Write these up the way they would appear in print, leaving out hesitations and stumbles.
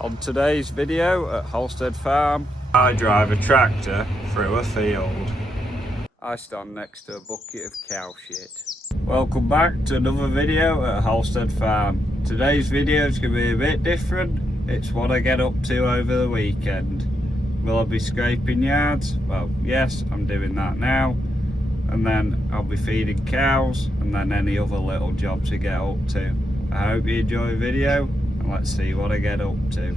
On today's video at Halstead Farm, I drive a tractor through a field. I stand next to a bucket of cow shit. Welcome back to another video at Halstead Farm. Today's video is going to be a bit different. It's what I get up to over the weekend. Will I be scraping yards? Well, yes, I'm doing that now. And then I'll be feeding cows and then any other little jobs I get up to. I hope you enjoy the video and let's see what I get up to.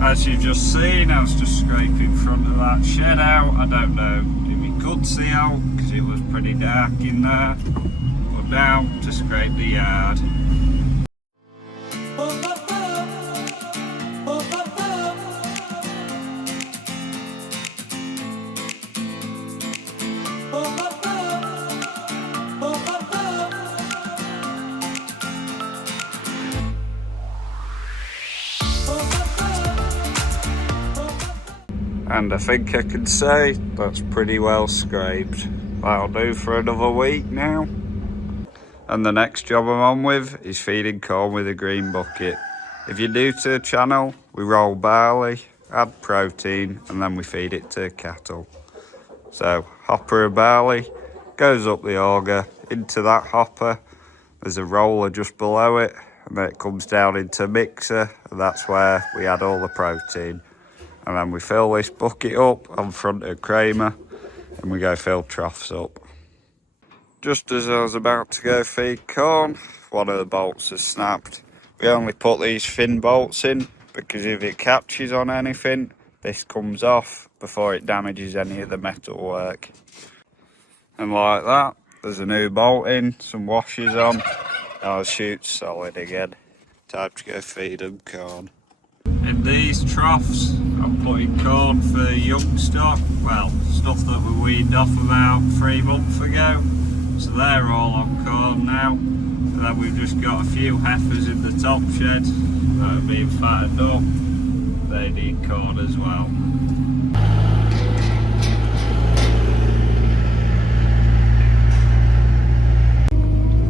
As you've just seen, I was just scraping front of that shed out. I don't know if you could see out because it was pretty dark in there, but now to scrape the yard. And I think I can say that's pretty well scraped. That'll do for another week now. And the next job I'm on with is feeding corn with a green bucket. If you're new to the channel, we roll barley, add protein, and then we feed it to cattle. So, hopper of barley goes up the auger into that hopper. There's a roller just below it, and then it comes down into a mixer, and that's where we add all the protein. And then we fill this bucket up on front of Kramer and we go fill troughs up. Just as I was about to go feed corn, one of the bolts has snapped. We only put these fin bolts in because if it catches on anything, this comes off before it damages any of the metal work. And like that, there's a new bolt in, some washers on, now the chute's solid again. Time to go feed them corn. In these troughs, I'm putting corn for young stock, well, stuff that we weaned off about 3 months ago. So they're all on corn now. And then we've just got a few heifers in the top shed that are being fattened up. They need corn as well.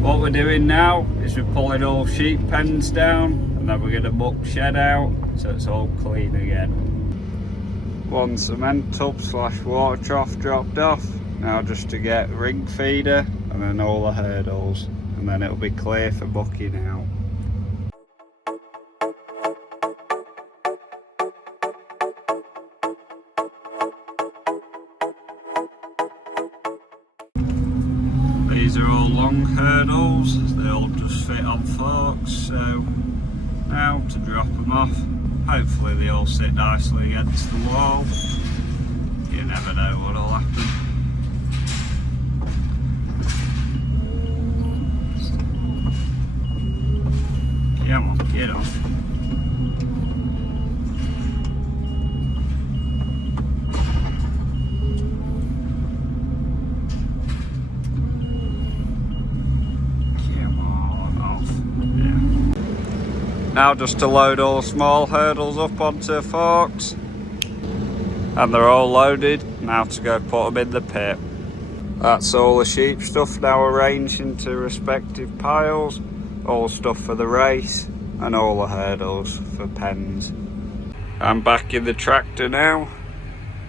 What we're doing now is we're pulling all sheep pens down and then we're going to muck shed out so it's all clean again. One cement tub / water trough dropped off, now just to get ring feeder and then all the hurdles, and then it'll be clear for bucking out. These are all long hurdles, they all just fit on forks, so now to drop them off. Hopefully they all sit nicely against the wall. You never know what'll happen. Come on, get off. Now just to load all the small hurdles up onto forks. And they're all loaded, now to go put them in the pit. That's all the sheep stuff now arranged into respective piles. All stuff for the race and all the hurdles for pens. I'm back in the tractor now.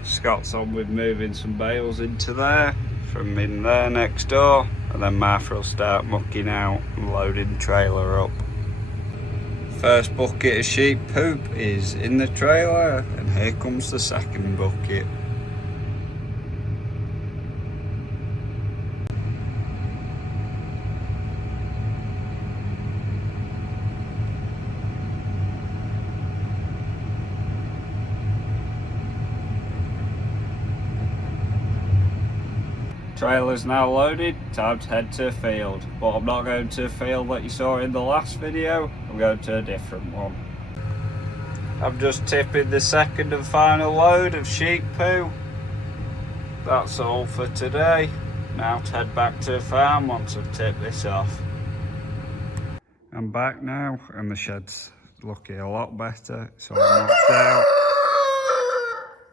Scott's on with moving some bales into there from in there next door. And then Martha will start mucking out and loading the trailer up. First bucket of sheep poop is in the trailer, and here comes the second bucket. Trailer's now loaded, time to head to a field. But I'm not going to a field that you saw in the last video, I'm going to a different one. I'm just tipping the second and final load of sheep poo. That's all for today. Now to head back to the farm once I've tipped this off. I'm back now and the shed's looking a lot better. It's all knocked out.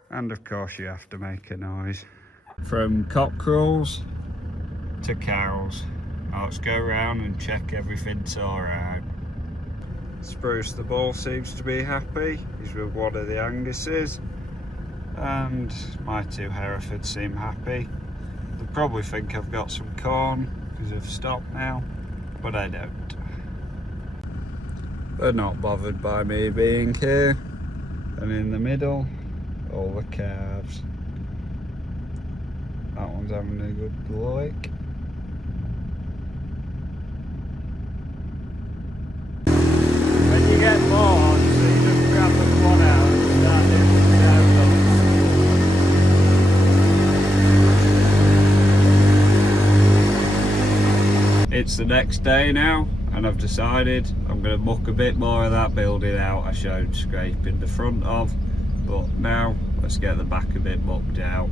And of course you have to make a noise. From cockerels to cows. Now let's go around and check everything's alright. Spruce the Bull seems to be happy. He's with one of the Anguses. And my two Herefords seem happy. They probably think I've got some corn because I've stopped now, but I don't. They're not bothered by me being here. And in the middle, all the calves. That one's having a good look. When you get bored, so you just grab the quad out and start doing the downhills. It's the next day now, and I've decided I'm going to muck a bit more of that building out I showed scraping the front of. But now, let's get the back a bit mucked out.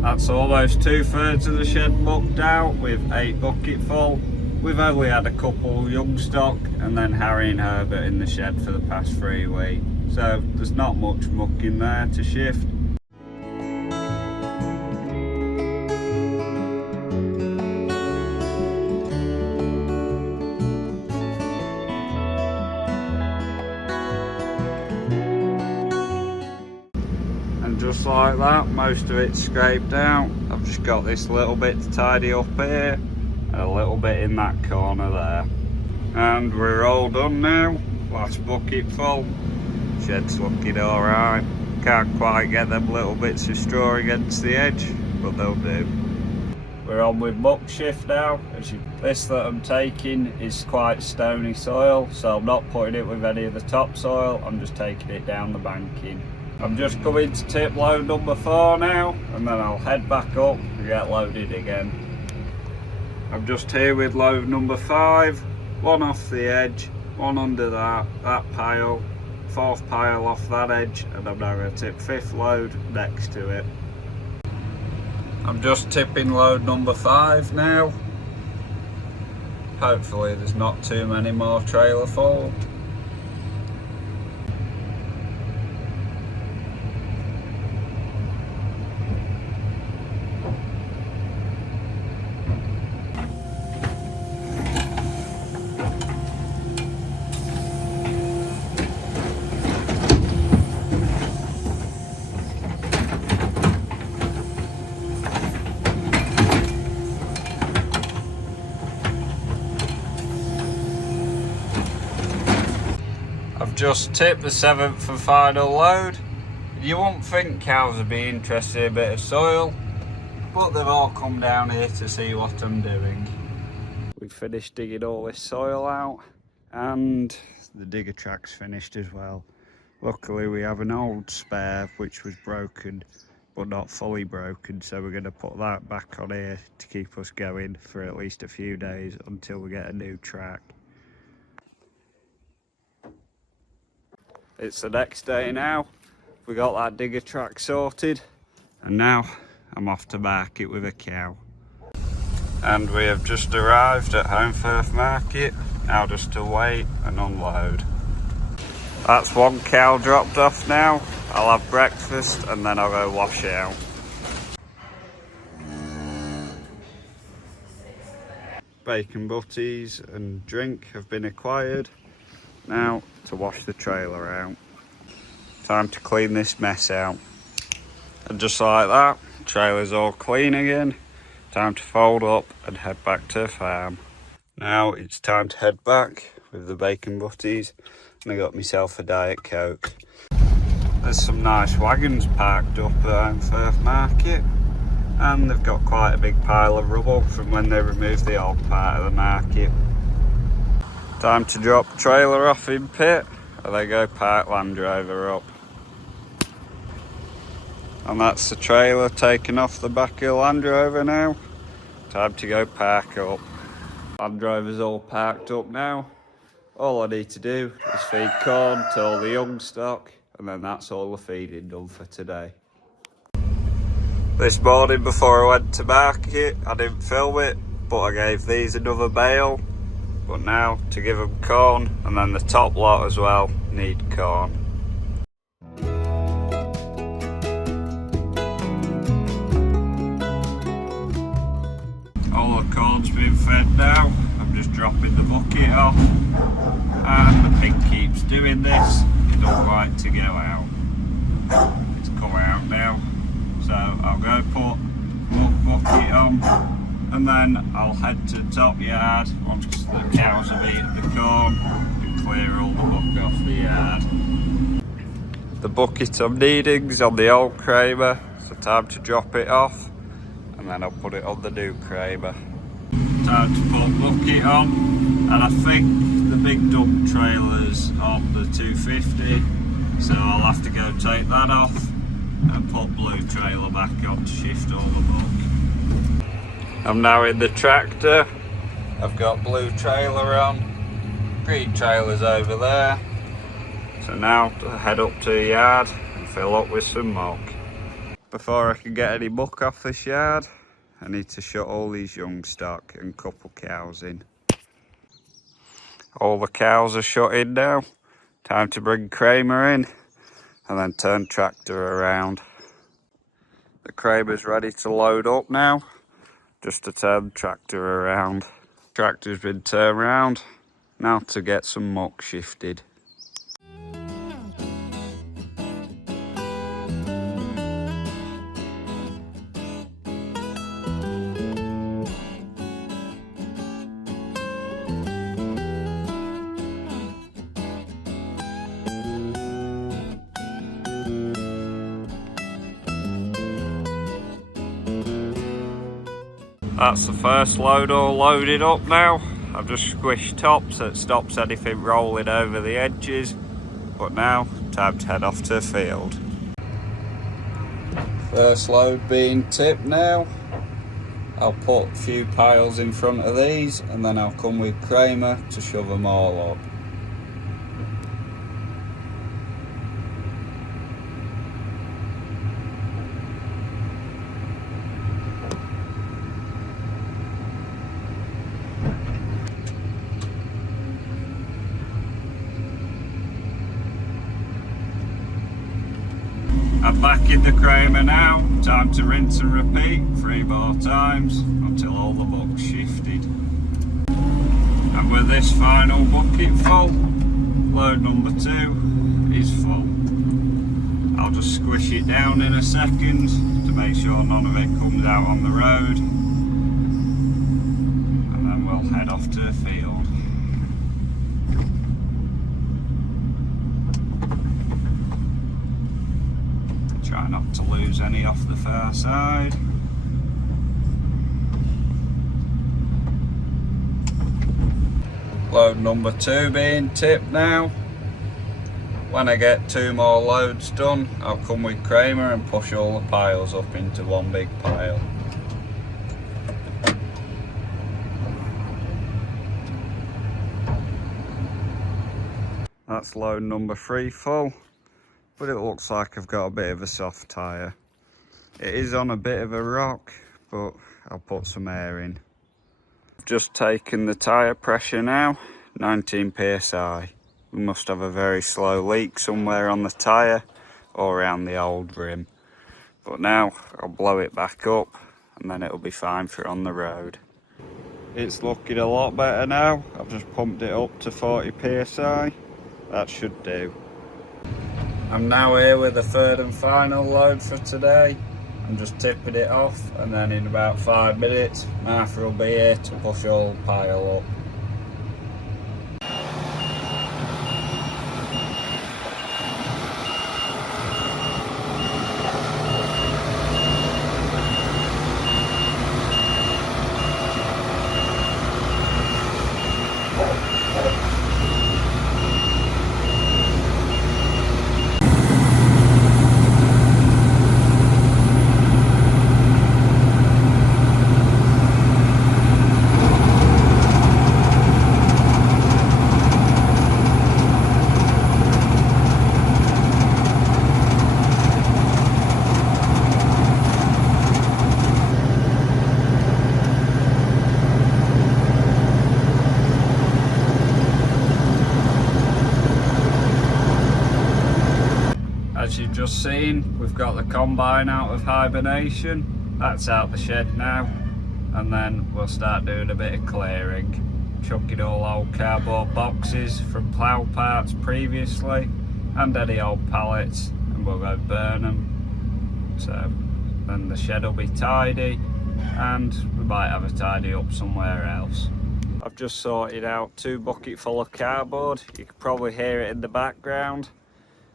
That's almost 2/3 of the shed mucked out with 8 bucketful. We've only had a couple young stock and then Harry and Herbert in the shed for the past 3 weeks. So there's not much muck in there to shift. And just like that, most of it's scraped out. I've just got this little bit to tidy up here. A little bit in that corner there, and we're all done now. Last bucket full. Shed's looking alright. Can't quite get them little bits of straw against the edge, but they'll do. We're on with muck shift now. This that I'm taking is quite stony soil, so I'm not putting it with any of the topsoil, I'm just taking it down the banking. I'm just coming to tip load number 4 now, and then I'll head back up and get loaded again. I'm just here with load number 5, one off the edge, one under that pile, 4th pile off that edge, and I'm now going to tip 5th load next to it. I'm just tipping load number 5 now. Hopefully there's not too many more trailer full. I've just tipped the 7th and final load. You wouldn't think cows would be interested in a bit of soil, but they've all come down here to see what I'm doing. We've finished digging all this soil out, and the digger track's finished as well. Luckily we have an old spare which was broken, but not fully broken, so we're going to put that back on here to keep us going for at least a few days until we get a new track. It's the next day now. We got that digger track sorted, and now I'm off to market with a cow. And we have just arrived at Holmfirth Market, now just to wait and unload. That's one cow dropped off now. I'll have breakfast and then I'll go wash it out. Bacon butties and drink have been acquired. Now to wash the trailer out. Time to clean this mess out. And just like that, trailer's all clean again. Time to fold up and head back to the farm. Now it's time to head back with the bacon butties, and I got myself a Diet Coke. There's some nice wagons parked up at Firth Market, and they've got quite a big pile of rubble from when they removed the old part of the market. Time to drop trailer off in pit, and then go park Land Rover up. And that's the trailer taken off the back of the Land Rover now. Time to go park up. Land Rover's all parked up now. All I need to do is feed corn to all the young stock, and then that's all the feeding done for today. This morning before I went to market, I didn't film it, but I gave these another bale. But now to give them corn, and then the top lot as well need corn. All the corn's been fed now. I'm just dropping the bucket off, and the pig keeps doing this. It don't like to go out. It's come out now, so I'll go put muck bucket on, and then I'll head to the top yard once the cows have eaten the corn and clear all the muck off the yard. The bucket I'm needing is on the old Kramer, so time to drop it off, and then I'll put it on the new Kramer. Time to put bucket on, and I think the big dump trailer's on the 250, so I'll have to go take that off and put blue trailer back on to shift all the muck. I'm now in the tractor. I've got blue trailer on, green trailer's over there. So now to head up to the yard and fill up with some muck. Before I can get any muck off this yard, I need to shut all these young stock and couple cows in. All the cows are shut in now. Time to bring Kramer in and then turn tractor around. The Kramer's ready to load up now, just to turn tractor around. Tractor's been turned around, now to get some muck shifted. That's the first load all loaded up now. I've just squished top so it stops anything rolling over the edges. But now, time to head off to the field. First load being tipped now. I'll put a few piles in front of these, and then I'll come with Kramer to shove them all up. I'm back in the Kramer now. Time to rinse and repeat 3 more times until all the muck's shifted. And with this final bucket full, load number 2 is full. I'll just squish it down in a second to make sure none of it comes out on the road, and then we'll head off to the field. Try not to lose any off the far side. Load number 2 being tipped now. When I get 2 more loads done, I'll come with Kramer and push all the piles up into one big pile. That's load number 3 full. But it looks like I've got a bit of a soft tyre. It is on a bit of a rock, but I'll put some air in. I've just taken the tyre pressure now, 19 psi. We must have a very slow leak somewhere on the tyre or around the old rim. But now I'll blow it back up and then it'll be fine for on the road. It's looking a lot better now. I've just pumped it up to 40 psi. That should do. I'm now here with the 3rd and final load for today. I'm just tipping it off, and then in about 5 minutes Martha will be here to push all the pile up. we've got the combine out of hibernation. That's out the shed now. And then we'll start doing a bit of clearing. Chucking all old cardboard boxes from plough parts previously and any old pallets, and we'll go burn them. So then the shed will be tidy and we might have a tidy up somewhere else. I've just sorted out 2 buckets full of cardboard. You can probably hear it in the background.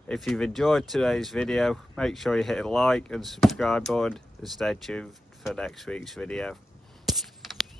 If you've enjoyed today's video, make sure you hit a like and subscribe button and stay tuned for next week's video.